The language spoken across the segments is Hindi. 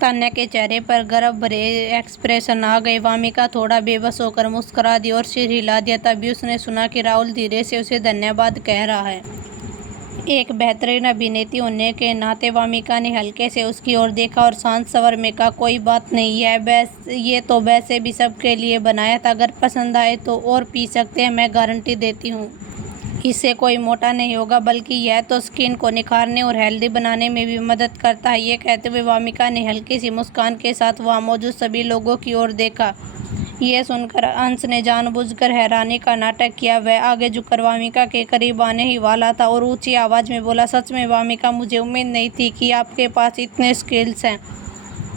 तान्या के चेहरे पर गर्व भरे एक्सप्रेशन आ गए। वामिका थोड़ा बेबस होकर मुस्कुरा दी और सिर हिला दिया। तभी उसने सुना कि राहुल धीरे से उसे धन्यवाद कह रहा है। एक बेहतरीन अभिनेत्री होने के नाते वामिका ने हल्के से उसकी ओर देखा और शांत स्वर में कहा, कोई बात नहीं, ये तो वैसे भी सबके लिए बनाया था। अगर पसंद आए तो और पी सकते हैं, मैं गारंटी देती हूँ। इससे कोई मोटा नहीं होगा, बल्कि यह तो स्किन को निखारने और हेल्दी बनाने में भी मदद करता है। ये कहते हुए वामिका ने हल्की सी मुस्कान के साथ वहाँ मौजूद सभी लोगों की ओर देखा। यह सुनकर अंश ने जानबूझकर हैरानी का नाटक किया। वह आगे झुककर वामिका के करीब आने ही वाला था और ऊंची आवाज में बोला, सच में वामिका, मुझे उम्मीद नहीं थी कि आपके पास इतने स्किल्स हैं।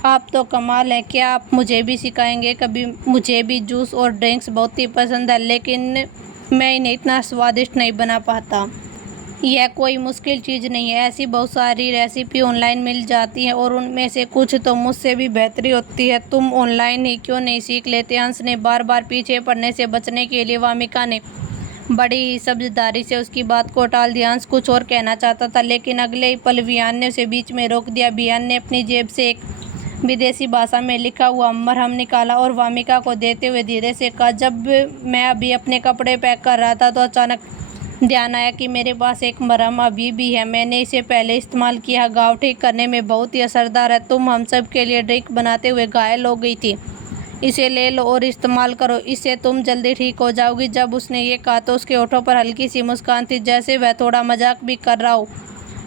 आप तो कमाल हैं। क्या आप मुझे भी सिखाएंगे कभी? मुझे भी जूस और ड्रिंक्स बहुत ही पसंद है, लेकिन मैं इन्हें इतना स्वादिष्ट नहीं बना पाता। यह कोई मुश्किल चीज़ नहीं है। ऐसी बहुत सारी रेसिपी ऑनलाइन मिल जाती हैं और उनमें से कुछ तो मुझसे भी बेहतरी होती है। तुम ऑनलाइन ही क्यों नहीं सीख लेते? अंश ने बार बार पीछे पड़ने से बचने के लिए वामिका ने बड़ी ही समझदारी से उसकी बात को टाल दिया। अंश कुछ और कहना चाहता था, लेकिन अगले ही पल वियान ने उसे बीच में रोक दिया। वियान ने अपनी जेब से एक विदेशी भाषा में लिखा हुआ मरहम निकाला और वामिका को देते हुए धीरे से कहा, जब मैं अभी अपने कपड़े पैक कर रहा था तो अचानक ध्यान आया कि मेरे पास एक मरहम अभी भी है। मैंने इसे पहले इस्तेमाल किया, घाव ठीक करने में बहुत ही असरदार है। तुम हम सब के लिए ड्रिंक बनाते हुए घायल हो गई थी, इसे ले लो और इस्तेमाल करो, इससे तुम जल्दी ठीक हो जाओगी। जब उसने ये कहा तो उसके होठों पर हल्की सी मुस्कान थी, जैसे वह थोड़ा मजाक भी कर रहा हो।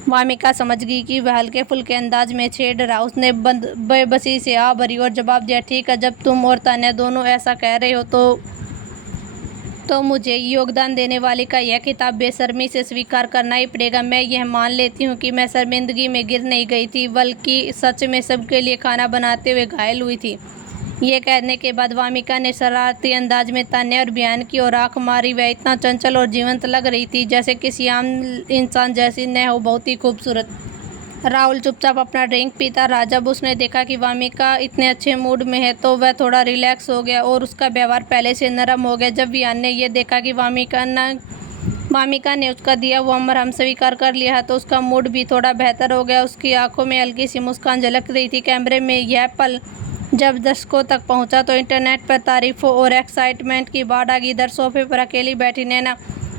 वामिका समझ गई कि वह हल्के फुल्के अंदाज में छेड़ रहा। उसने बेबसी से आ भरी और जवाब दिया, ठीक है, जब तुम और तान्या दोनों ऐसा कह रहे हो तो मुझे योगदान देने वाली का यह खिताब बेशर्मी से स्वीकार करना ही पड़ेगा। मैं यह मान लेती हूँ कि मैं शर्मिंदगी में गिर नहीं गई थी, बल्कि सच में सबके लिए खाना बनाते हुए घायल हुई थी। ये कहने के बाद वामिका ने शरारती अंदाज में तान्या और वियान की ओर आंख मारी। वह इतना चंचल और जीवंत लग रही थी जैसे किसी आम इंसान जैसी न हो, बहुत ही खूबसूरत। राहुल चुपचाप अपना ड्रिंक पीता रहा। जब उसने देखा कि वामिका इतने अच्छे मूड में है तो वह थोड़ा रिलैक्स हो गया और उसका व्यवहार पहले से नरम हो गया। जब वियान ने यह देखा कि वामिका ने उसका दिया हुआ मरहम स्वीकार कर लिया तो उसका मूड भी थोड़ा बेहतर हो गया। उसकी आंखों में हल्की सी मुस्कान झलक रही थी। कैमरे में यह पल जब दर्शकों तक पहुंचा तो इंटरनेट पर तारीफों और एक्साइटमेंट की बाढ़ आ गई। इधर सोफे पर अकेली बैठी नैना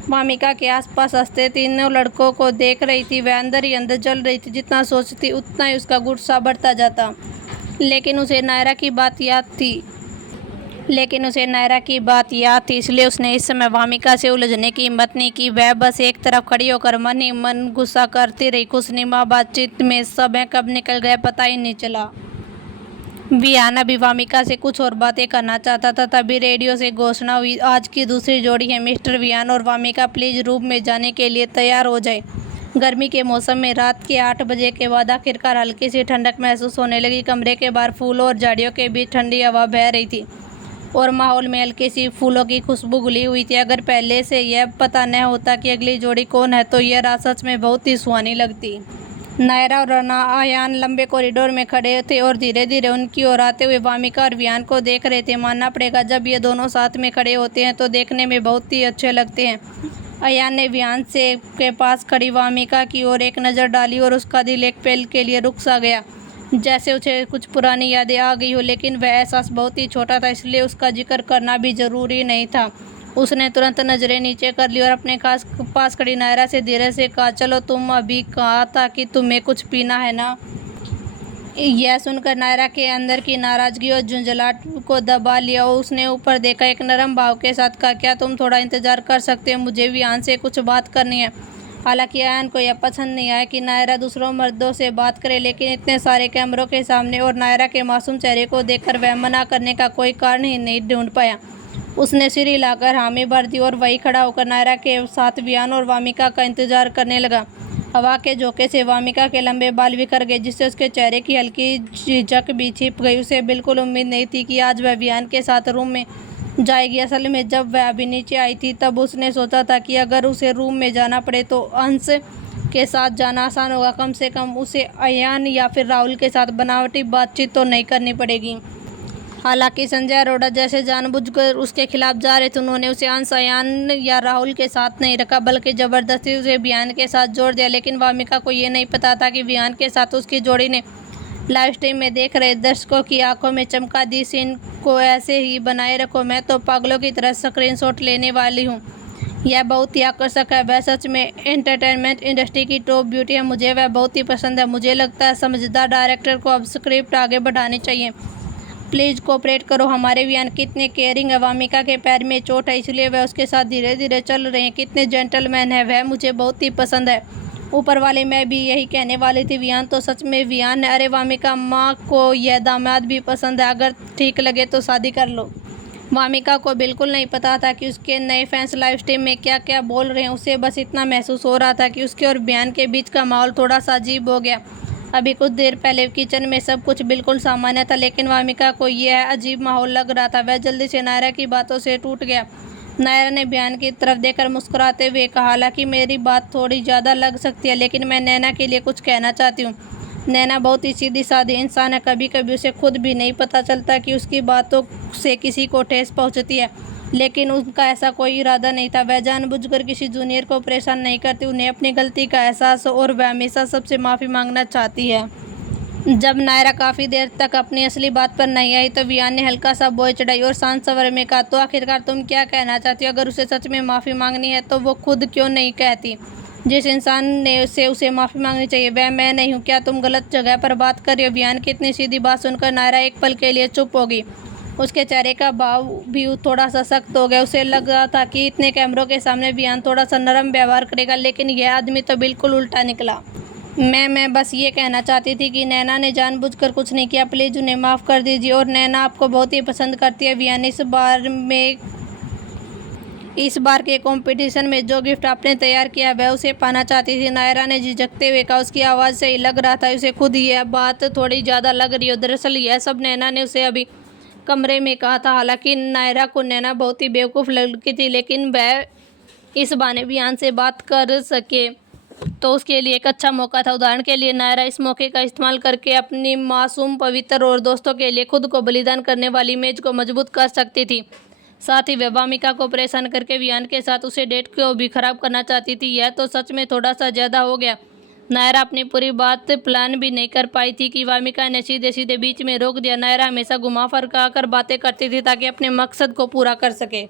वामिका के आसपास हंसते तीनों लड़कों को देख रही थी। वह अंदर ही अंदर जल रही थी। जितना सोचती उतना ही उसका गुस्सा बढ़ता जाता। लेकिन उसे नायरा की बात याद थी, इसलिए उसने इस समय वामिका से उलझने की हिम्मत नहीं की। वह बस एक तरफ खड़ी होकर मन ही मन गुस्सा करती रही। खुशनुमा बातचीत में समय कब निकल गया पता ही नहीं चला। वियान अभी वामिका से कुछ और बातें करना चाहता था, तभी रेडियो से घोषणा हुई, आज की दूसरी जोड़ी है। मिस्टर वियान और वामिका प्लीज रूम में जाने के लिए तैयार हो जाए। गर्मी के मौसम में रात के 8 बजे के बाद आखिरकार हल्की सी ठंडक महसूस होने लगी। कमरे के बाहर फूलों और झाड़ियों के बीच ठंडी हवा बह रही थी और माहौल में हल्की सी फूलों की खुशबू घुली हुई थी। अगर पहले से यह पता न होता कि अगली जोड़ी कौन है तो यह रात सच में बहुत ही सुहानी लगती। नायरा और अयान लंबे कॉरिडोर में खड़े थे और धीरे धीरे उनकी ओर आते हुए वामिका और वियान को देख रहे थे। मानना पड़ेगा, जब ये दोनों साथ में खड़े होते हैं तो देखने में बहुत ही अच्छे लगते हैं। अयान ने वियान के पास खड़ी वामिका की ओर एक नज़र डाली और उसका दिल एक पल के लिए रुक सा गया, जैसे उसे कुछ पुरानी यादें आ गई हो। लेकिन वह एहसास बहुत ही छोटा था, इसलिए उसका जिक्र करना भी जरूरी नहीं था। उसने तुरंत नजरें नीचे कर ली और अपने पास खड़ी नायरा से धीरे से कहा, चलो, तुम अभी कहा था कि तुम्हें कुछ पीना है ना? यह सुनकर नायरा के अंदर की नाराजगी और झुंझलाहट को दबा लिया और उसने ऊपर देखा, एक नरम भाव के साथ कहा, क्या तुम थोड़ा इंतजार कर सकते हो? मुझे वियान से कुछ बात करनी है। हालांकि अयान को यह पसंद नहीं आया कि नायरा दूसरों मर्दों से बात करे, लेकिन इतने सारे कैमरों के सामने और नायरा के मासूम चेहरे को देखकर वह मना करने का कोई कारण ही नहीं ढूंढ पाया। उसने सिर हिलाकर हामी भर दी और वही खड़ा होकर नायरा के साथ वियान और वामिका का इंतजार करने लगा। हवा के झोंके से वामिका के लंबे बाल बिखर गए, जिससे उसके चेहरे की हल्की झिझक भी छिप गई। उसे बिल्कुल उम्मीद नहीं थी कि आज वह वियान के साथ रूम में जाएगी। असल में जब वह अभी नीचे आई थी तब उसने सोचा था कि अगर उसे रूम में जाना पड़े तो अंश के साथ जाना आसान होगा। कम से कम उसे अयान या फिर राहुल के साथ बनावटी बातचीत तो नहीं करनी पड़ेगी। हालांकि संजय अरोड़ा जैसे जानबूझकर उसके खिलाफ जा रहे थे, उन्होंने उसे अंश, अयान या राहुल के साथ नहीं रखा, बल्कि जबरदस्ती उसे वियान के साथ जोड़ दिया। लेकिन वामिका को ये नहीं पता था कि वियान के साथ उसकी जोड़ी ने लाइव स्ट्रीम में देख रहे दर्शकों की आंखों में चमका दी। सीन को ऐसे ही बनाए रखो, मैं तो पागलों की तरह स्क्रीनशॉट लेने वाली हूँ। यह बहुत ही आकर्षक है। वह सच में एंटरटेनमेंट इंडस्ट्री की टॉप ब्यूटी है। मुझे वह बहुत ही पसंद है। मुझे लगता है समझदार डायरेक्टर को अब स्क्रिप्ट आगे बढ़ानी चाहिए। प्लीज़ कोऑपरेट करो। हमारे वियान कितने केयरिंग है। वामिका के पैर में चोट है, इसलिए वह उसके साथ धीरे धीरे चल रहे हैं। कितने जेंटलमैन है। वह मुझे बहुत ही पसंद है। ऊपर वाले मैं भी यही कहने वाली थी। वियान तो सच में वियान है। अरे वामिका, माँ को यह दामाद भी पसंद है। अगर ठीक लगे तो शादी कर लो। वामिका को बिल्कुल नहीं पता था कि उसके नए फैंस लाइव स्ट्रीम में क्या क्या बोल रहे हैं। उसे बस इतना महसूस हो रहा था कि उसके और वियान के बीच का माहौल थोड़ा सा अजीब हो गया। अभी कुछ देर पहले किचन में सब कुछ बिल्कुल सामान्य था, लेकिन वामिका को यह अजीब माहौल लग रहा था। वह जल्दी से नायरा की बातों से टूट गया। नायरा ने वियान की तरफ देखकर मुस्कुराते हुए कहा, हालांकि मेरी बात थोड़ी ज़्यादा लग सकती है, लेकिन मैं नैना के लिए कुछ कहना चाहती हूँ। नैना बहुत ही सीधी सादी इंसान है। कभी कभी उसे खुद भी नहीं पता चलता कि उसकी बातों से किसी को ठेस पहुँचती है, लेकिन उनका ऐसा कोई इरादा नहीं था। वह जानबूझकर किसी जूनियर को परेशान नहीं करती। उन्हें अपनी गलती का एहसास हो और वह हमेशा सबसे माफ़ी मांगना चाहती है। जब नायरा काफ़ी देर तक अपनी असली बात पर नहीं आई तो वियान ने हल्का सा बोझ चढ़ाई और शांत स्वर में कहा, तो आखिरकार तुम क्या कहना चाहती हो? अगर उसे सच में माफ़ी मांगनी है तो वो खुद क्यों नहीं कहती? जिस इंसान ने से उसे माफ़ी मांगनी चाहिए वह मैं नहीं हूँ। क्या तुम गलत जगह पर बात कर रही हो? वियान की इतनी सीधी बात सुनकर नायरा एक पल के लिए चुप हो गई। उसके चेहरे का भाव भी थोड़ा सा सख्त हो गया। उसे लगा था कि इतने कैमरों के सामने वियान थोड़ा सा नरम व्यवहार करेगा, लेकिन यह आदमी तो बिल्कुल उल्टा निकला। मैं बस ये कहना चाहती थी कि नैना ने जानबूझकर कुछ नहीं किया। प्लीज़ उन्हें माफ़ कर दीजिए। और नैना आपको बहुत ही पसंद करती है। वियान इस बार के कंपटीशन में जो गिफ्ट आपने तैयार किया वह उसे पाना चाहती थी। नायरा ने झिझकते हुए कहा। उसकी आवाज़ से ही लग रहा था उसे खुद यह बात थोड़ी ज़्यादा लग रही हो। दरअसल यह सब नैना ने उसे अभी कमरे में कहा था। हालांकि नायरा को नैना बहुत ही बेवकूफ़ लगती थी, लेकिन वह इस बहाने वियान से बात कर सके तो उसके लिए एक अच्छा मौका था। उदाहरण के लिए नायरा इस मौके का इस्तेमाल करके अपनी मासूम, पवित्र और दोस्तों के लिए खुद को बलिदान करने वाली इमेज को मजबूत कर सकती थी। साथ ही वह वामिका को परेशान करके वियान के साथ उसे डेट को भी खराब करना चाहती थी। यह तो सच में थोड़ा सा ज़्यादा हो गया। नायरा अपनी पूरी बात प्लान भी नहीं कर पाई थी कि वामिका ने सीधे सीधे बीच में रोक दिया। नायरा हमेशा घुमा फरका कर बातें करती थी ताकि अपने मकसद को पूरा कर सके,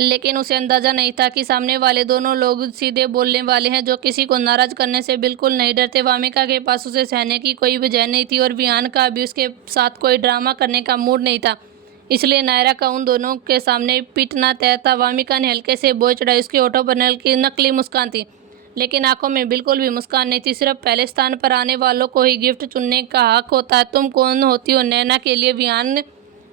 लेकिन उसे अंदाज़ा नहीं था कि सामने वाले दोनों लोग सीधे बोलने वाले हैं जो किसी को नाराज़ करने से बिल्कुल नहीं डरते। वामिका के पास उसे सहने की कोई वजह नहीं थी और वियान का भी उसके साथ कोई ड्रामा करने का मूड नहीं था, इसलिए नायरा का उन दोनों के सामने पिटना तय था। वामिका ने हल्के से बोझ चढ़ाई। उसके होठों पर नकली मुस्कान थी, लेकिन आंखों में बिल्कुल भी मुस्कान नहीं थी। सिर्फ पहले स्थान पर आने वालों को ही गिफ्ट चुनने का हक होता है। तुम कौन होती हो नैना के लिए वियान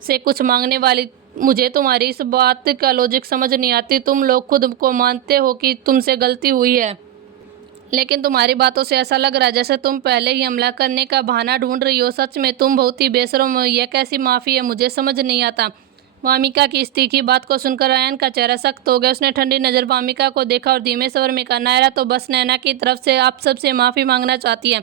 से कुछ मांगने वाली? मुझे तुम्हारी इस बात का लॉजिक समझ नहीं आती। तुम लोग खुद को मानते हो कि तुमसे गलती हुई है, लेकिन तुम्हारी बातों से ऐसा लग रहा है जैसे तुम पहले ही हमला करने का बहाना ढूंढ रही हो। सच में तुम बहुत ही बेशर्म हो। यह कैसी माफ़ी है? मुझे समझ नहीं आता। वामिका की इस तीखी बात को सुनकर अयान का चेहरा सख्त हो गया। उसने ठंडी नज़र वामिका को देखा और धीमे स्वर में कहा, नायरा तो बस नैना की तरफ से आप सबसे माफ़ी मांगना चाहती है।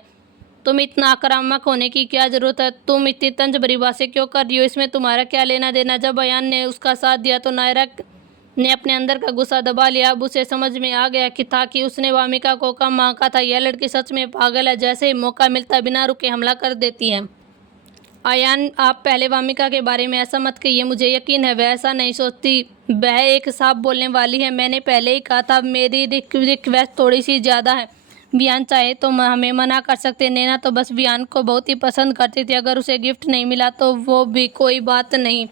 तुम इतना आक्रामक होने की क्या ज़रूरत है? तुम इतनी तंज भरी बातें क्यों कर रही हो? इसमें तुम्हारा क्या लेना देना? जब अयान ने उसका साथ दिया तो नायरा ने अपने अंदर का गुस्सा दबा लिया। अब उसे समझ में आ गया कि उसने वामिका को कम मांगा था। यह लड़की सच में पागल है। जैसे ही मौका मिलता बिना रुके हमला कर देती है। अयान, आप पहले वामिका के बारे में ऐसा मत कहिए। मुझे यकीन है वह ऐसा नहीं सोचती। वह एक साफ बोलने वाली है। मैंने पहले ही कहा था मेरी रिक्वेस्ट थोड़ी सी ज़्यादा है। वियान चाहे तो हमें मना कर सकते। नैना तो बस वियान को बहुत ही पसंद करती थी। अगर उसे गिफ्ट नहीं मिला तो वो भी कोई बात नहीं।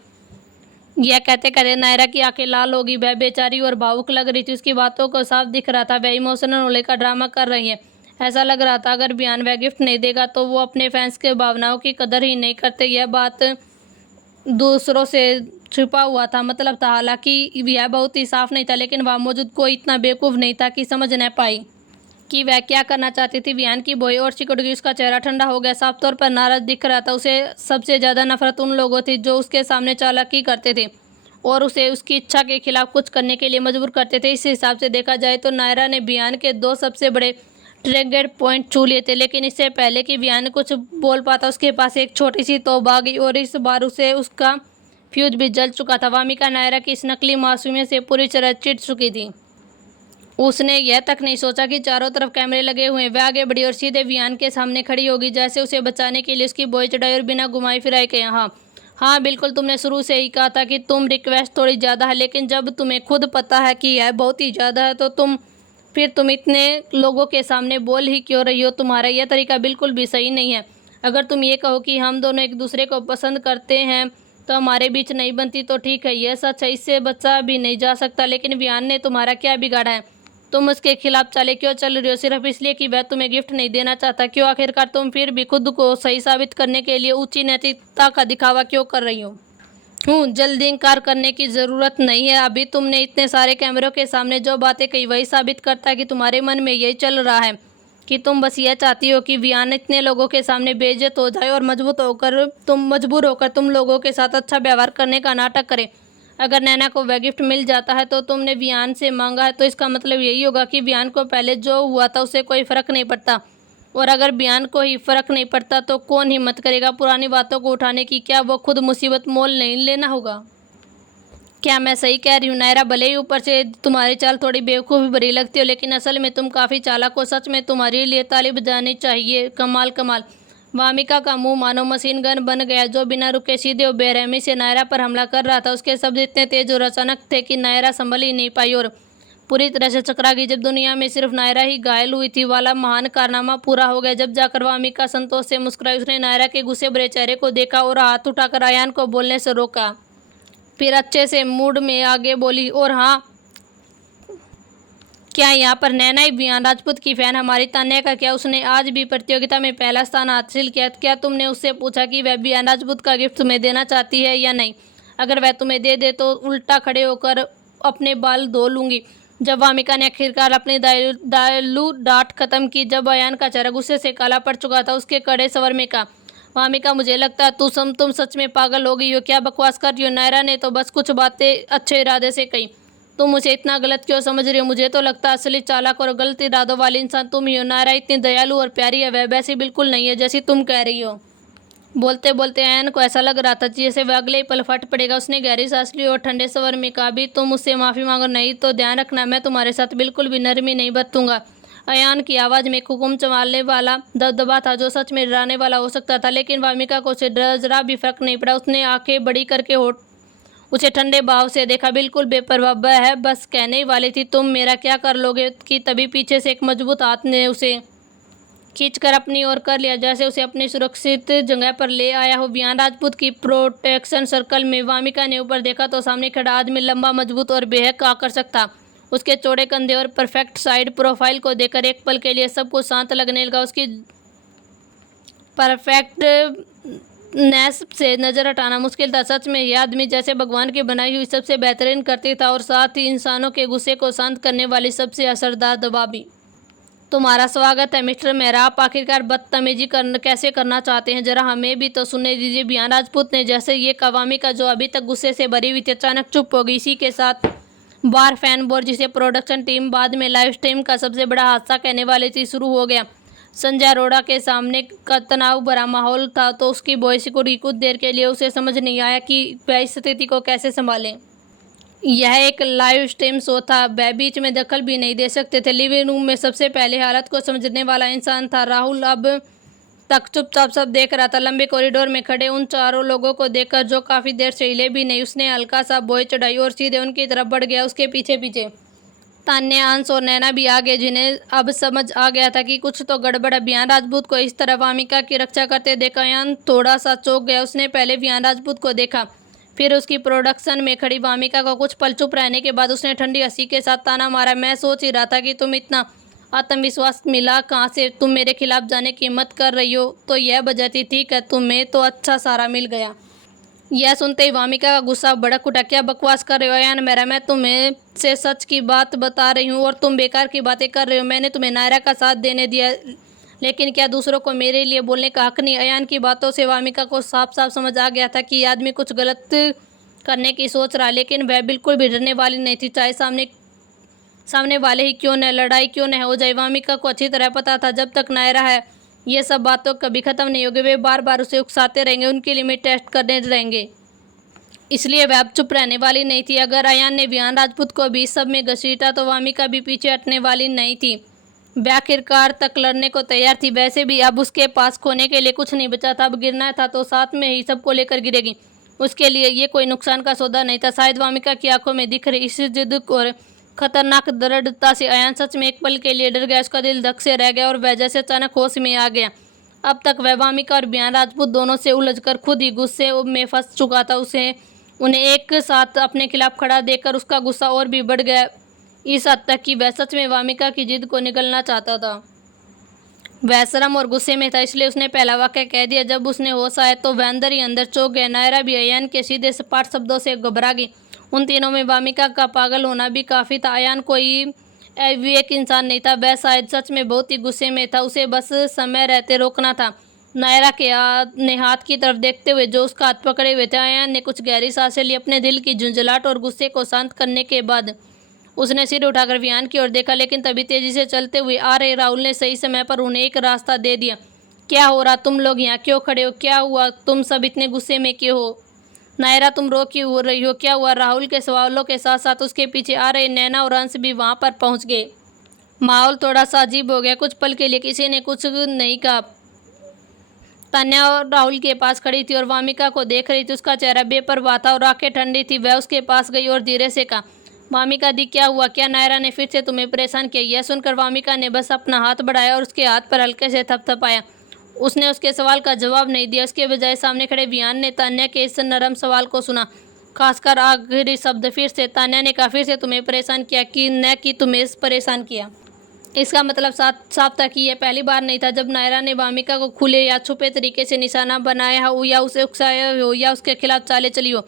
यह कहते कहते नायरा की आंखें लाल होगी। वह बेचारी और भावुक लग रही थी। उसकी बातों को साफ दिख रहा था वह इमोशनल होने का ड्रामा कर रही है। ऐसा लग रहा था अगर वियान वह गिफ्ट नहीं देगा तो वो अपने फैंस के भावनाओं की कदर ही नहीं करते। यह बात दूसरों से छुपा हुआ था मतलब था। हालांकि यह बहुत ही साफ नहीं था, लेकिन वह मौजूद कोई इतना बेवकूफ़ नहीं था कि समझ न पाई कि वह क्या करना चाहती थी। वियान की बोई और सिकुड़ गई। उसका चेहरा ठंडा हो गया, साफ तौर पर नाराज दिख रहा था। उसे सबसे ज़्यादा नफरत उन लोगों थी जो उसके सामने चालाकी करते थे और उसे उसकी इच्छा के खिलाफ कुछ करने के लिए मजबूर करते थे। इस हिसाब से देखा जाए तो नायरा ने वियान के दो सबसे बड़े ट्रिगर पॉइंट छू लिए थे, लेकिन इससे पहले कि वियान कुछ बोल पाता उसके पास एक छोटी सी तोप आ गई और इस बार उसे उसका फ्यूज भी जल चुका था। वामिका नायरा की इस नकली मासूमियत से पूरी तरह चिढ़ चुकी थी। उसने यह तक नहीं सोचा कि चारों तरफ कैमरे लगे हुए हैं। वह आगे बढ़ी और सीधे वियान के सामने खड़ी होगी, जैसे उसे बचाने के लिए उसकी बोई चढ़ाई और बिना घुमाई फिराई के हाँ हाँ बिल्कुल, तुमने शुरू से ही कहा था कि तुम रिक्वेस्ट थोड़ी ज़्यादा है, लेकिन जब तुम्हें खुद पता है कि यह बहुत ही ज़्यादा है तो तुम इतने लोगों के सामने बोल ही क्यों रही हो? तुम्हारा यह तरीका बिल्कुल भी सही नहीं है। अगर तुम ये कहो कि हम दोनों एक दूसरे को पसंद करते हैं तो हमारे बीच नहीं बनती तो ठीक है, यह सच है, इससे बचा भी नहीं जा सकता। लेकिन वियान ने तुम्हारा क्या बिगाड़ा है? तुम उसके खिलाफ चाले क्यों चल रही हो? सिर्फ इसलिए कि वह तुम्हें गिफ्ट नहीं देना चाहता? क्यों? आखिरकार तुम फिर भी खुद को सही साबित करने के लिए ऊंची नैतिकता का दिखावा क्यों कर रही हो? जल्दी इंकार करने की ज़रूरत नहीं है। अभी तुमने इतने सारे कैमरों के सामने जो बातें कही वही साबित करता है कि तुम्हारे मन में यही चल रहा है कि तुम बस यह चाहती हो कि वियान इतने लोगों के सामने बेइज्जत हो जाए और मजबूर होकर तुम लोगों के साथ अच्छा व्यवहार करने का नाटक करे। अगर नैना को वह गिफ्ट मिल जाता है तो तुमने वियान से मांगा है, तो इसका मतलब यही होगा कि वियान को पहले जो हुआ था उससे कोई फ़र्क नहीं पड़ता। और अगर वियान को ही फ़र्क नहीं पड़ता तो कौन हिम्मत करेगा पुरानी बातों को उठाने की? क्या वो खुद मुसीबत मोल नहीं लेना होगा? क्या मैं सही कह रही हूँ नायरा? भले ही ऊपर से तुम्हारी चाल थोड़ी बेवकूफ़ी भरी लगती हो, लेकिन असल में तुम काफ़ी चालाक हो। सच में तुम्हारे लिए ताली बजानी चाहिए। कमाल कमाल। वामिका का मुंह मानो मशीन गन बन गया, जो बिना रुके सीधे और बेरहमी से नायरा पर हमला कर रहा था। उसके शब्द इतने तेज और अचानक थे कि नायरा संभल ही नहीं पाई और पूरी तरह से चकरा गई। जब दुनिया में सिर्फ नायरा ही घायल हुई थी वाला महान कारनामा पूरा हो गया, जब जाकर वामिका संतोष से मुस्कुराई। उसने नायरा के गुस्से भरे चेहरे को देखा और हाथ उठाकर अयान को बोलने से रोका। फिर अच्छे से मूड में आगे बोली, और हाँ, क्या यहाँ पर नैना ही वियान राजपूत की फैन? हमारी तान्या का क्या? उसने आज भी प्रतियोगिता में पहला स्थान हासिल किया। क्या तुमने उससे पूछा कि वह वियान राजपूत का गिफ्ट तुम्हें देना चाहती है या नहीं? अगर वह तुम्हें दे दे तो उल्टा खड़े होकर अपने बाल धो लूँगी। जब वामिका ने आखिरकार अपनी दालू डांट खत्म की, जब अयान का चेहरा गुस्से से काला पड़ चुका था, उसके कड़े स्वर में कहा, वामिका, मुझे लगता है तुम सच में पागल हो गई हो। क्या बकवास कर रही हो? नायरा ने तो बस कुछ बातें अच्छे इरादे से कही। तुम मुझे इतना गलत क्यों समझ रही हो? मुझे तो लगता है असली चालाक और गलत इरादों वाली इंसान तुम ही हो। नायरा इतनी दयालु और प्यारी है, वह वैसी बिल्कुल नहीं है जैसी तुम कह रही हो। बोलते बोलते अयान को ऐसा लग रहा था जैसे वह अगले ही पल फट पड़ेगा। उसने गहरी सांस ली और ठंडे स्वर में कहा, भी तुम मुझसे माफ़ी मांगो, नहीं तो ध्यान रखना मैं तुम्हारे साथ बिल्कुल भी नरमी नहीं बरतूंगा। अयान की आवाज़ में हुक्म चलाने वाला दबदबा था जो सच में डराने वाला हो सकता था, लेकिन वामिका को उसे जरा भी फर्क नहीं पड़ा। उसने आंखें बड़ी करके उसे ठंडे भाव से देखा, बिल्कुल बेपरवाह है, बस कहने ही वाली थी, तुम मेरा क्या कर लोगे? कि तभी पीछे से एक मजबूत हाथ ने उसे खींचकर अपनी ओर कर लिया, जैसे उसे अपनी सुरक्षित जगह पर ले आया हो। वियान राजपूत की प्रोटेक्शन सर्कल में वामिका ने ऊपर देखा तो सामने खड़ा आदमी लंबा, मजबूत और बेहद आकर्षक था। उसके चौड़े कंधे और परफेक्ट साइड प्रोफाइल को देखकर एक पल के लिए सब कुछ शांत लगने लगा। उसकी परफेक्ट नेस से नजर हटाना मुश्किल था। सच में यह आदमी जैसे भगवान की बनाई हुई सबसे बेहतरीन करती था और साथ ही इंसानों के गुस्से को शांत करने वाली सबसे असरदार दवा भी। तुम्हारा स्वागत है मिस्टर मेहरा। आप आखिरकार बदतमीजी कैसे करना चाहते हैं? जरा हमें भी तो सुनने दीजिए। वियान राजपूत ने जैसे ये वामिका जो अभी तक गुस्से से भरी हुई थी अचानक चुप हो गई। इसी के साथ बार फैन बोर, जिसे प्रोडक्शन टीम बाद में लाइव स्ट्रीम का सबसे बड़ा हादसा कहने वाली थी, शुरू हो गया। संजय अरोड़ा के सामने का तनाव भरा माहौल था तो उसकी बॉय सिक्योरिटी कुछ देर के लिए उसे समझ नहीं आया कि वह इस स्थिति को कैसे संभालें। यह एक लाइव स्ट्रीम शो था, वह बीच में दखल भी नहीं दे सकते थे। लिविंग रूम में सबसे पहले हालत को समझने वाला इंसान था राहुल। अब तक चुपचाप सब देख रहा था, लंबे कॉरिडोर में खड़े उन चारों लोगों को देखकर जो काफ़ी देर से हिले भी नहीं। उसने हल्का सा बोई चढ़ाई और सीधे उनकी तरफ बढ़ गया। उसके पीछे पीछे तान्या, अंश और नैना भी आ गए, जिन्हें अब समझ आ गया था कि कुछ तो गड़बड़ है। वियान राजपूत को इस तरह वामिका की रक्षा करते देखा अयान थोड़ा सा चौंक गया। उसने पहले वियान राजपूत को देखा, फिर उसकी प्रोडक्शन में खड़ी वामिका को। कुछ पल चुप रहने के बाद उसने ठंडी हंसी के साथ ताना मारा, मैं सोच ही रहा था कि तुम इतना आत्मविश्वास मिला कहाँ से? तुम मेरे खिलाफ जाने की हिम्मत कर रही हो तो यह वजह थी, ठीक है, तुम्हें तो अच्छा सारा मिल गया। यह सुनते ही वामिका का गुस्सा भड़क उठा, क्या बकवास कर रहे हो अयान मेहरा? मैं तुम्हें से सच की बात बता रही हूँ और तुम बेकार की बातें कर रहे हो। मैंने तुम्हें नायरा का साथ देने दिया, लेकिन क्या दूसरों को मेरे लिए बोलने का हक नहीं? अयान की बातों से वामिका को साफ साफ समझ आ गया था कि यह आदमी कुछ गलत करने की सोच रहा, लेकिन वह बिल्कुल भी डरने वाली नहीं थी, चाहे सामने वाले ही क्यों न लड़ाई क्यों न हो जाए। वामिका को अच्छी तरह पता था जब तक नायरा है ये सब बातों कभी ख़त्म नहीं होगी। वे बार बार उसे उकसाते रहेंगे, उनकी लिमिट टेस्ट करने रहेंगे। इसलिए वह अब चुप रहने वाली नहीं थी। अगर अयान ने विहान राजपूत को भी इस सब में घसीटा तो वामिका भी पीछे हटने वाली नहीं थी। वह आखिरकार तक लड़ने को तैयार थी। वैसे भी अब उसके पास खोने के लिए कुछ नहीं बचा था। अब गिरना था तो साथ में ही सबको लेकर गिरेगी। उसके लिए ये कोई नुकसान का सौदा नहीं था। शायद वामिका की आंखों में दिख रही इस जिद और खतरनाक दृढ़ता से अयान सच में एक पल के लिए डर गया। उसका दिल धक से रह गया और वह जैसे अचानक होश में आ गया। अब तक वह वामिका और विहान राजपूत दोनों से उलझकर खुद ही गुस्से में फंस चुका था। उन्हें एक साथ अपने खिलाफ खड़ा देखकर उसका गुस्सा और भी बढ़ गया, इस हद तक कि वह सच में वामिका की जिद को निगलना चाहता था। वह शर्म और गुस्से में था, इसलिए उसने पहला वाक्य कह दिया। जब उसने होश आया तो वह अंदर ही अंदर चौंक गया। नायरा भी अयान के सीधे सपाट शब्दों से घबरा गई। उन तीनों में वामिका का पागल होना भी काफ़ी था। अयान कोई विवेक इंसान नहीं था। वह शायद सच में बहुत ही गुस्से में था। उसे बस समय रहते रोकना था। नायरा ने हाथ की तरफ देखते हुए जो उसका हाथ पकड़े हुए थे, अयान ने कुछ गहरी सांसें ली। अपने दिल की झुंझलाहट और गुस्से को शांत करने के बाद उसने सिर उठाकर विहान की ओर देखा, लेकिन तभी तेजी से चलते हुए आ रहे राहुल ने सही समय पर उन्हें एक रास्ता दे दिया। क्या हो रहा? तुम लोग यहाँ क्यों खड़े हो? क्या हुआ? तुम सब इतने गुस्से में क्यों हो? नायरा, तुम रो क्यों हो रही हो? क्या हुआ? राहुल के सवालों के साथ साथ उसके पीछे आ रहे नैना और अंश भी वहाँ पर पहुँच गए। माहौल थोड़ा सा अजीब हो गया। कुछ पल के लिए किसी ने कुछ नहीं कहा। तान्या और राहुल के पास खड़ी थी और वामिका को देख रही थी। उसका चेहरा बेपरवाह था और आंखें ठंडी थी। वह उसके पास गई और धीरे से कहा, वामिका दी, क्या हुआ? क्या नायरा ने फिर से तुम्हें परेशान किया? यह सुनकर वामिका ने बस अपना हाथ बढ़ाया और उसके हाथ पर हल्के से थपथपाया। उसने उसके सवाल का जवाब नहीं दिया। उसके बजाय सामने खड़े विहान ने तान्या के इस नरम सवाल को सुना, खासकर आखिरी शब्द। फिर से तान्या ने कहा, फिर से तुम्हें परेशान किया कि न कि तुम्हें परेशान किया। इसका मतलब साफ था कि यह पहली बार नहीं था जब नायरा ने वामिका को खुले या छुपे तरीके से निशाना बनाया हो, या उसे उकसाया हो, या उसके खिलाफ चालें चली हो।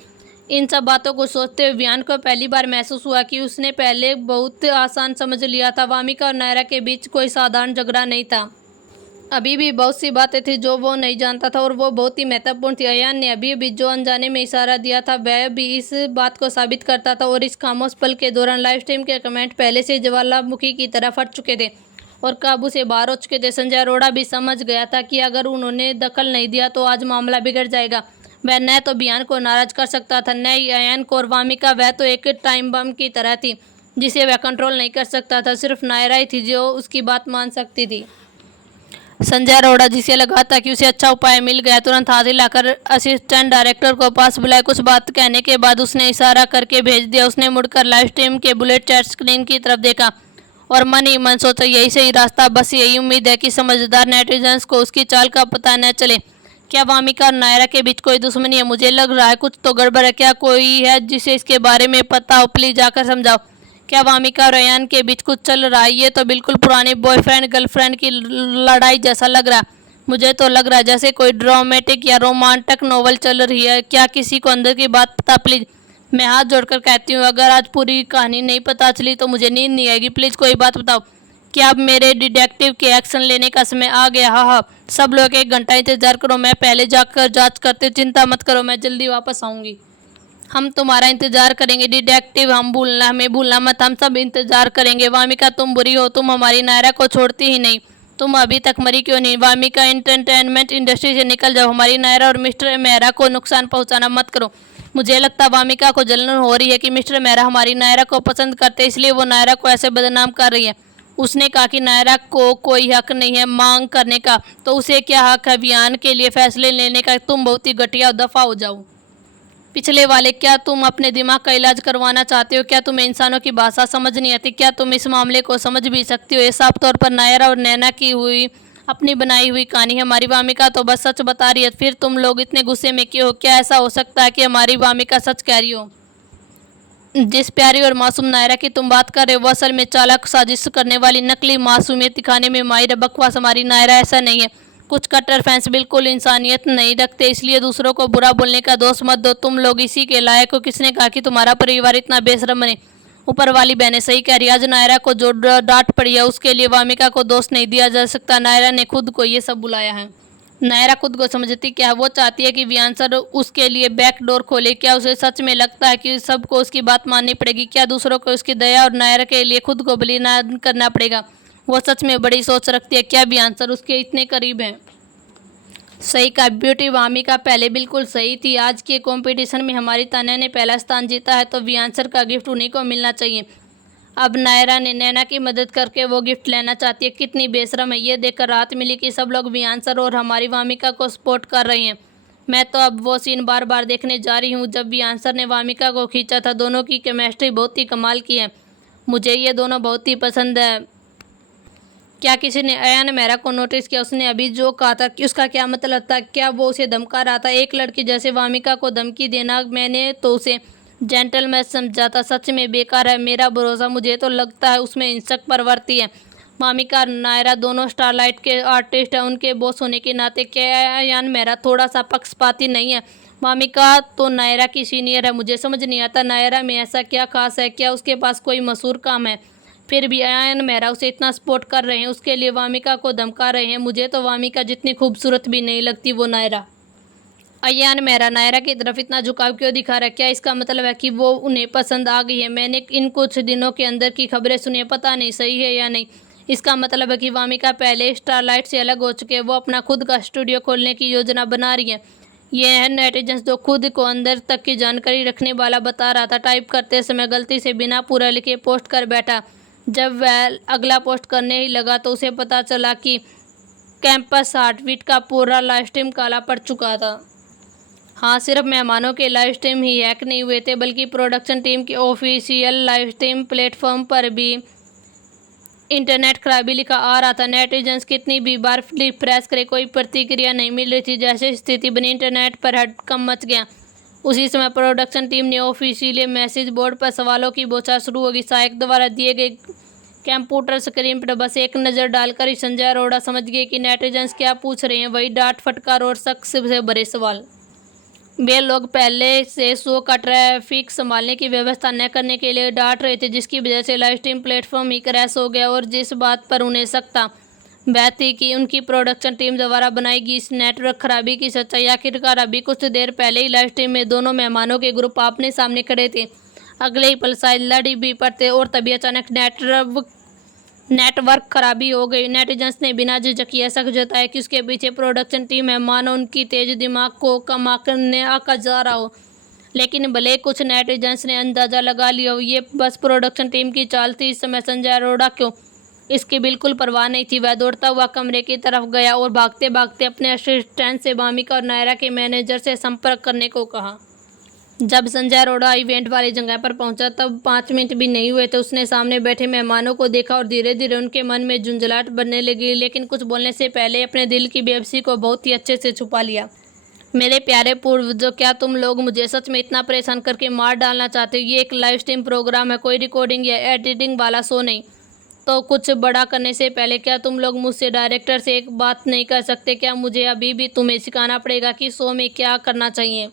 इन सब बातों को सोचते हुए विहान को पहली बार महसूस हुआ कि उसने पहले बहुत आसान समझ लिया था। वामिका और नायरा के बीच कोई साधारण झगड़ा नहीं था। अभी भी बहुत सी बातें थी जो वो नहीं जानता था और वो बहुत ही महत्वपूर्ण थी। अयान ने अभी भी जो अनजाने में इशारा दिया था वह भी इस बात को साबित करता था। और इस खामोश पल के दौरान लाइव स्ट्रीम के कमेंट पहले से ज्वालामुखी की तरह फट चुके थे और काबू से बाहर हो चुके थे। संजय अरोड़ा भी समझ गया था कि अगर उन्होंने दखल नहीं दिया तो आज मामला बिगड़ जाएगा। वह न तो विहान को नाराज कर सकता था, न ही अयान को। और वामिका, वह तो एक टाइम बम की तरह थी जिसे वह कंट्रोल नहीं कर सकता था। सिर्फ नायरा ही थी जो उसकी बात मान सकती थी। संजय अरोड़ा, जिसे लगा था कि उसे अच्छा उपाय मिल गया, तुरंत हाथ हिलाकर असिस्टेंट डायरेक्टर को पास बुलाया। कुछ बात कहने के बाद उसने इशारा करके भेज दिया। उसने मुड़कर लाइव स्ट्रीम के बुलेट चैट स्क्रीन की तरफ देखा और मन ही मन सोचा, यही सही रास्ता। बस यही उम्मीद है कि समझदार नेटिजन्स को उसकी चाल का पता न चले। क्या वामिका और नायरा के बीच कोई दुश्मनी है? मुझे लग रहा है कुछ तो गड़बड़ है। क्या कोई है जिसे इसके बारे में पता हो? प्लीज जाकर समझाओ। क्या वामिका और अयान के बीच कुछ चल रहा है? ये तो बिल्कुल पुरानी बॉयफ्रेंड गर्लफ्रेंड की लड़ाई जैसा लग रहा है। मुझे तो लग रहा है जैसे कोई ड्रामेटिक या रोमांटिक नॉवल चल रही है। क्या किसी को अंदर की बात पता? प्लीज, मैं हाथ जोड़कर कहती हूँ, अगर आज पूरी कहानी नहीं पता चली तो मुझे नींद नहीं आएगी। प्लीज़ कोई बात बताओ। क्या अब मेरे डिटेक्टिव के एक्शन लेने का समय आ गया? हाँ हाँ, सब लोग 1 घंटा इंतजार करो, मैं पहले जाकर जांच करते। चिंता मत करो, मैं जल्दी वापस आऊँगी। हम तुम्हारा इंतजार करेंगे डिटेक्टिव, हमें भूलना मत। हम सब इंतजार करेंगे। वामिका, तुम बुरी हो, तुम हमारी नायरा को छोड़ती ही नहीं। तुम अभी तक मरी क्यों नहीं? वामिका, एंटरटेनमेंट इंडस्ट्री से निकल जाओ। हमारी नायरा और मिस्टर मेहरा को नुकसान पहुंचाना मत करो। मुझे लगता वामिका को जलन हो रही है कि मिस्टर मेहरा हमारी नायरा को पसंद करते, इसलिए वो नायरा को ऐसे बदनाम कर रही है। उसने कहा कि नायरा को कोई हक नहीं है मांग करने का, तो उसे क्या हक है विहान के लिए फैसले लेने का? तुम बहुत ही घटिया, दफा हो जाओ। पिछले वाले, क्या तुम अपने दिमाग का इलाज करवाना चाहते हो? क्या तुम्हें इंसानों की भाषा समझ नहीं आती? क्या तुम इस मामले को समझ भी सकती हो? ये साफ तौर पर नायरा और नैना की हुई अपनी बनाई हुई कहानी है। हमारी वामिका तो बस सच बता रही है। फिर तुम लोग इतने गुस्से में क्यों हो? क्या ऐसा हो सकता है कि हमारी वामिका सच कह रही हो? जिस प्यारी और मासूम नायरा की तुम बात कर रहे हो वो असल में चालाक, साजिश करने वाली, नकली मासूमियत दिखाने में माहिर बकवास हमारी नायरा ऐसा नहीं है। कुछ कट्टर फैंस बिल्कुल इंसानियत नहीं रखते, इसलिए दूसरों को बुरा बोलने का दोष मत दो। तुम लोग इसी के लायक हो। किसने कहा कि तुम्हारा परिवार इतना बेशरम बने? ऊपर वाली बहनें सही कह रही है। आज नायरा को जो डांट पड़ी है उसके लिए वामिका को दोष नहीं दिया जा सकता। नायरा ने खुद को ये सब बुलाया है। नायरा खुद को समझती क्या है? वो चाहती है कि विहान सर उसके लिए बैक डोर खोले। क्या उसे सच में लगता है कि सबको उसकी बात माननी पड़ेगी? क्या दूसरों को उसकी दया और नायरा के लिए खुद को बलिदान करना पड़ेगा? वो सच में बड़ी सोच रखती है। क्या विहान सर उसके इतने करीब हैं? सही कहा ब्यूटी, वामिका पहले बिल्कुल सही थी। आज के कंपटीशन में हमारी तान्या ने पहला स्थान जीता है तो वी आंसर का गिफ्ट उन्हीं को मिलना चाहिए। अब नायरा ने नैना की मदद करके वो गिफ्ट लेना चाहती है। कितनी बेशरम है। ये देखकर राहत मिली कि सब लोग वी आंसर और हमारी वामिका को सपोर्ट कर रहे हैं। मैं तो अब वो सीन बार बार देखने जा रही हूँ जब वी आंसर ने वामिका को खींचा था। दोनों की केमिस्ट्री बहुत ही कमाल की है। मुझे ये दोनों बहुत ही पसंद है। क्या किसी ने अयान मेहरा को नोटिस किया? उसने अभी जो कहा था कि उसका क्या मतलब था? क्या वो उसे धमका रहा था? एक लड़की जैसे वामिका को धमकी देना, मैंने तो उसे जेंटलमैन समझा था। सच में बेकार है मेरा भरोसा। मुझे तो लगता है उसमें हिंसक प्रवृत्ति है। वामिका और नायरा दोनों स्टारलाइट के आर्टिस्ट हैं। उनके बॉस होने के नाते क्या अयान मेहरा थोड़ा सा पक्षपाती नहीं है? वामिका तो नायरा की सीनियर है। मुझे समझ नहीं आता नायरा में ऐसा क्या खास है? क्या उसके पास कोई मशहूर काम है? फिर भी अयान मेहरा उसे इतना सपोर्ट कर रहे हैं, उसके लिए वामिका को धमका रहे हैं। मुझे तो वामिका जितनी खूबसूरत भी नहीं लगती वो नायरा। अयान मेहरा नायरा की तरफ इतना झुकाव क्यों दिखा रहा है? क्या इसका मतलब है कि वो उन्हें पसंद आ गई है? मैंने इन कुछ दिनों के अंदर की खबरें सुनी, पता नहीं सही है या नहीं। इसका मतलब है कि वामिका पहले स्टारलाइट से अलग हो चुके हैं। वो अपना खुद का स्टूडियो खोलने की योजना बना रही है। यह है नेटिजन्स जो खुद को अंदर तक की जानकारी रखने वाला बता रहा था। टाइप करते समय गलती से बिना पूरा लिखे पोस्ट कर बैठा। जब वह अगला पोस्ट करने ही लगा तो उसे पता चला कि कैंपस हार्टबीट का पूरा लाइव स्ट्रीम काला पड़ चुका था। हाँ, सिर्फ मेहमानों के लाइव स्ट्रीम ही हैक नहीं हुए थे बल्कि प्रोडक्शन टीम के ऑफिशियल लाइव स्ट्रीम प्लेटफॉर्म पर भी इंटरनेट खराबी लिखा आ रहा था। नेटिजन्स कितनी भी बार रिफ्रेश करे कोई प्रतिक्रिया नहीं मिल रही थी। जैसे स्थिति बनी इंटरनेट पर हड़कंप मच गया। उसी समय प्रोडक्शन टीम ने ऑफिशियल मैसेज बोर्ड पर सवालों की बौछार शुरू होगी। सहायक द्वारा दिए गए कंप्यूटर स्क्रीन पर बस एक नज़र डालकर ही संजय अरोड़ा समझ गए कि नेटिजन्स क्या पूछ रहे हैं। वही डांट फटकार और शक से भरे सवाल। वे लोग पहले से शो का ट्रैफिक संभालने की व्यवस्था न करने के लिए डांट रहे थे, जिसकी वजह से लाइव स्ट्रीम प्लेटफॉर्म ही क्रैश हो गया। और जिस बात पर उन्हें शक था वह थी कि उनकी प्रोडक्शन टीम द्वारा बनाई गई इस नेटवर्क खराबी की सच्चाई। आखिरकार अभी कुछ देर पहले ही लाइव स्ट्रीम में दोनों मेहमानों के ग्रुप आमने सामने खड़े थे। अगले ही पल शायद लड़ी भी पड़ते और तभी अचानक नेटवर्क खराबी हो गई। नेटिजन्स ने बिना झिझक यह शक जताया कि उसके पीछे प्रोडक्शन टीम है, मानो उनकी तेज दिमाग को कम करने आका जा रहा हो। लेकिन भले कुछ नेटिजन्स ने अंदाजा लगा लिया हो ये बस प्रोडक्शन टीम की चाल थी। इस समय संजय अरोड़ा क्यों इसकी बिल्कुल परवाह नहीं थी। वह दौड़ता हुआ कमरे की तरफ गया और भागते भागते अपने असिस्टेंट से वामिका और नायरा के मैनेजर से संपर्क करने को कहा। जब संजय अरोड़ा इवेंट वाली जगह पर पहुंचा तब 5 मिनट भी नहीं हुए थे। उसने सामने बैठे मेहमानों को देखा और धीरे धीरे उनके मन में झुंझलाहट बनने लगी। लेकिन कुछ बोलने से पहले अपने दिल की बेबसी को बहुत ही अच्छे से छुपा लिया। मेरे प्यारे पूर्वजों, क्या तुम लोग मुझे सच में इतना परेशान करके मार डालना चाहते हो? ये एक लाइव स्ट्रीम प्रोग्राम है, कोई रिकॉर्डिंग या एडिटिंग वाला शो नहीं। तो कुछ बड़ा करने से पहले क्या तुम लोग मुझसे डायरेक्टर से एक बात नहीं कर सकते? क्या मुझे अभी भी तुम्हें सिखाना पड़ेगा कि शो में क्या करना चाहिए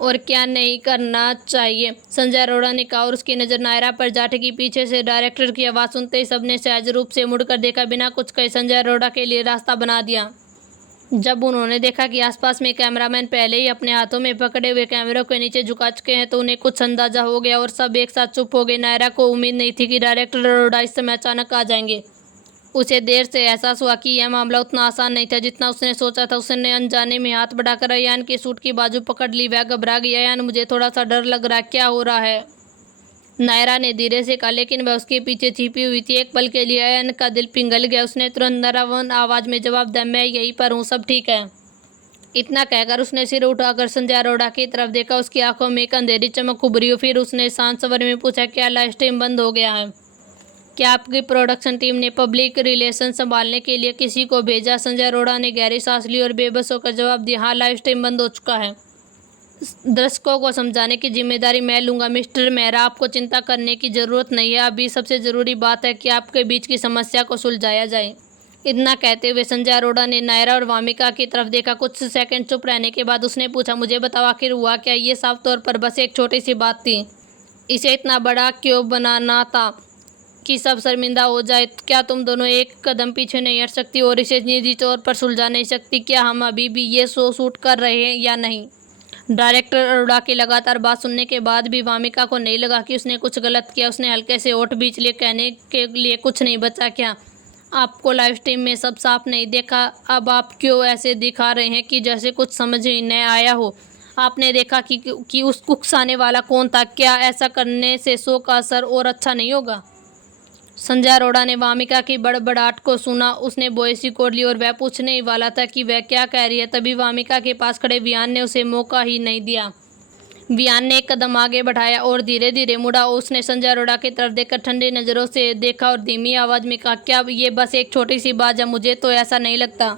और क्या नहीं करना चाहिए? संजय अरोड़ा ने कहा और उसकी नज़र नायरा पर जा टिकी। पीछे से डायरेक्टर की आवाज़ सुनते ही सबने सहज रूप से मुड़कर देखा। बिना कुछ कहे संजय अरोड़ा के लिए रास्ता बना दिया। जब उन्होंने देखा कि आसपास में कैमरामैन पहले ही अपने हाथों में पकड़े हुए कैमरों के नीचे झुका चुके हैं तो उन्हें कुछ अंदाजा हो गया और सब एक साथ चुप हो गए। नायरा को उम्मीद नहीं थी कि डायरेक्टर अरोड़ा इस समय अचानक आ जाएंगे। उसे देर से एहसास हुआ कि यह मामला उतना आसान नहीं था जितना उसने सोचा था। उसने अनजाने में हाथ बढ़ाकर अयान के सूट की बाजू पकड़ ली। वह घबरा गई। अयान, मुझे थोड़ा सा डर लग रहा है, क्या हो रहा है? नायरा ने धीरे से कहा, लेकिन वह उसके पीछे छिपी हुई थी। एक पल के लिए अयान का दिल पिघल गया। उसने तुरंत नरम आवाज़ में जवाब दिया, मैं यहीं पर हूँ, सब ठीक है। इतना कहकर उसने सिर उठाकर संजय अरोड़ा की तरफ देखा। उसकी आंखों में एक अंधेरी चमक उभरी। फिर उसने शांत स्वर में पूछा, क्या लाइव स्ट्रीम बंद हो गया है? क्या आपकी प्रोडक्शन टीम ने पब्लिक रिलेशन संभालने के लिए किसी को भेजा? संजय अरोड़ा ने गहरी सांस ली और बेबस होकर जवाब दिया, हाँ, लाइव स्ट्रीम बंद हो चुका है। दर्शकों को समझाने की जिम्मेदारी मैं लूँगा। मिस्टर मेहरा, आपको चिंता करने की ज़रूरत नहीं है। अभी सबसे ज़रूरी बात है कि आपके बीच की समस्या को सुलझाया जाए। इतना कहते हुए संजय अरोड़ा ने नायरा और वामिका की तरफ देखा। कुछ सेकंड चुप रहने के बाद उसने पूछा, मुझे बताओ आखिर हुआ क्या? ये साफ तौर पर बस एक छोटी सी बात थी। इसे इतना बड़ा क्यों बनाना था कि सब शर्मिंदा हो जाए? क्या तुम दोनों एक कदम पीछे नहीं हट सकती और इसे निजी तौर पर सुलझा नहीं सकती? क्या हम अभी भी ये शो शूट कर रहे हैं या नहीं? डायरेक्टर अरोड़ा की लगातार बात सुनने के बाद भी वामिका को नहीं लगा कि उसने कुछ गलत किया। उसने हल्के से होठ बीच लिए कहने के लिए कुछ नहीं बचा क्या? आपको लाइव स्ट्रीम में सब साफ नहीं देखा, अब आप क्यों ऐसे दिखा रहे हैं कि जैसे कुछ समझ ही न आया हो। आपने देखा कि उस उकसाने वाला कौन था? क्या ऐसा करने से शो का असर और अच्छा नहीं होगा? संजय अरोड़ा ने वामिका की बड़बड़ाहट को सुना। उसने बोयसी कोड ली और वह पूछने ही वाला था कि वह क्या कह रही है, तभी वामिका के पास खड़े वियान ने उसे मौका ही नहीं दिया। वियान ने एक कदम आगे बढ़ाया और धीरे धीरे मुड़ा। उसने संजय अरोड़ा की तरफ देखकर ठंडी नज़रों से देखा और धीमी आवाज़ में कहा, क्या ये बस एक छोटी सी बात है? मुझे तो ऐसा नहीं लगता।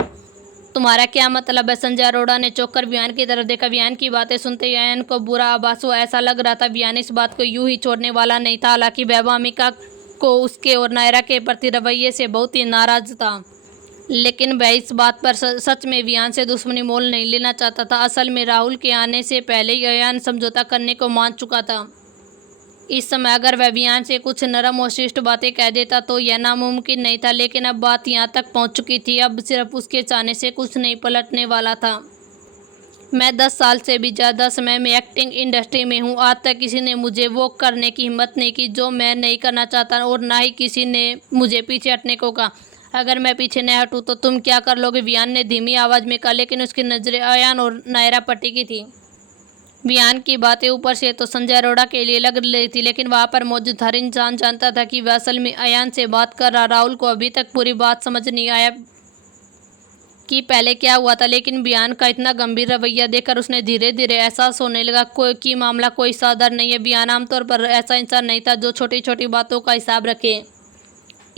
तुम्हारा क्या मतलब है? संजय अरोड़ा ने चौंक कर वियान की तरफ देखा। वियान की बातें सुनते ही अयान को बुरा आभास हुआ। ऐसा लग रहा था वियान इस बात को यूं ही छोड़ने वाला नहीं था। हालांकि वह वामिका को उसके और नायरा के प्रति रवैये से बहुत ही नाराज था, लेकिन वह इस बात पर सच में वियान से दुश्मनी मोल नहीं लेना चाहता था। असल में राहुल के आने से पहले ही अयान समझौता करने को मान चुका था। इस समय अगर वह वियान से कुछ नरम और शिष्ट बातें कह देता तो यह नामुमकिन नहीं था, लेकिन अब बात यहाँ तक पहुँच चुकी थी। अब सिर्फ उसके चाहने से कुछ नहीं पलटने वाला था। मैं 10 साल से भी ज़्यादा समय में एक्टिंग इंडस्ट्री में हूँ। आज तक किसी ने मुझे वो करने की हिम्मत नहीं की जो मैं नहीं करना चाहता, और ना ही किसी ने मुझे पीछे हटने को कहा। अगर मैं पीछे न हटूँ तो तुम क्या कर लोगे? वियान ने धीमी आवाज़ में कहा, लेकिन उसकी नज़रें अयान और नायरा पर टिकी थी। वियान की बातें ऊपर से तो संजय अरोड़ा के लिए लग रही थी, लेकिन वहाँ पर मौजूद हर इंसान जानता था कि वह असल में अयान से बात कर रहा। राहुल को अभी तक पूरी बात समझ नहीं आया कि पहले क्या हुआ था, लेकिन वियान का इतना गंभीर रवैया देखकर उसने धीरे धीरे एहसास होने लगा कि मामला कोई साधारण नहीं है। वियान आमतौर पर ऐसा इंसान नहीं था जो छोटी छोटी बातों का हिसाब रखे।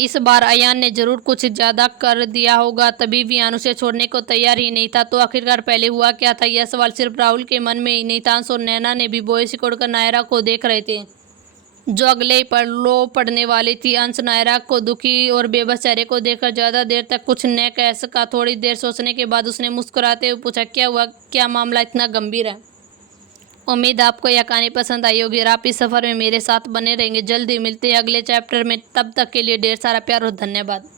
इस बार अयान ने जरूर कुछ ज़्यादा कर दिया होगा, तभी वियान उसे छोड़ने को तैयार ही नहीं था। तो आखिरकार पहले हुआ क्या था? यह सवाल सिर्फ राहुल के मन में ही नहीं था। अंश और नैना ने भी बोए सिकोड़कर नायरा को देख रहे थे, जो अगले ही पल लो पड़ने वाली थी। अंश नायरा को दुखी और बेबस चेहरे को देखकर ज़्यादा देर तक कुछ न कह सका। थोड़ी देर सोचने के बाद उसने मुस्कुराते हुए पूछा, क्या हुआ? क्या मामला इतना गंभीर है? उम्मीद आपको यह कहानी पसंद आई होगी और आप इस सफ़र में मेरे साथ बने रहेंगे। जल्दी मिलते हैं अगले चैप्टर में। तब तक के लिए ढेर सारा प्यार और धन्यवाद।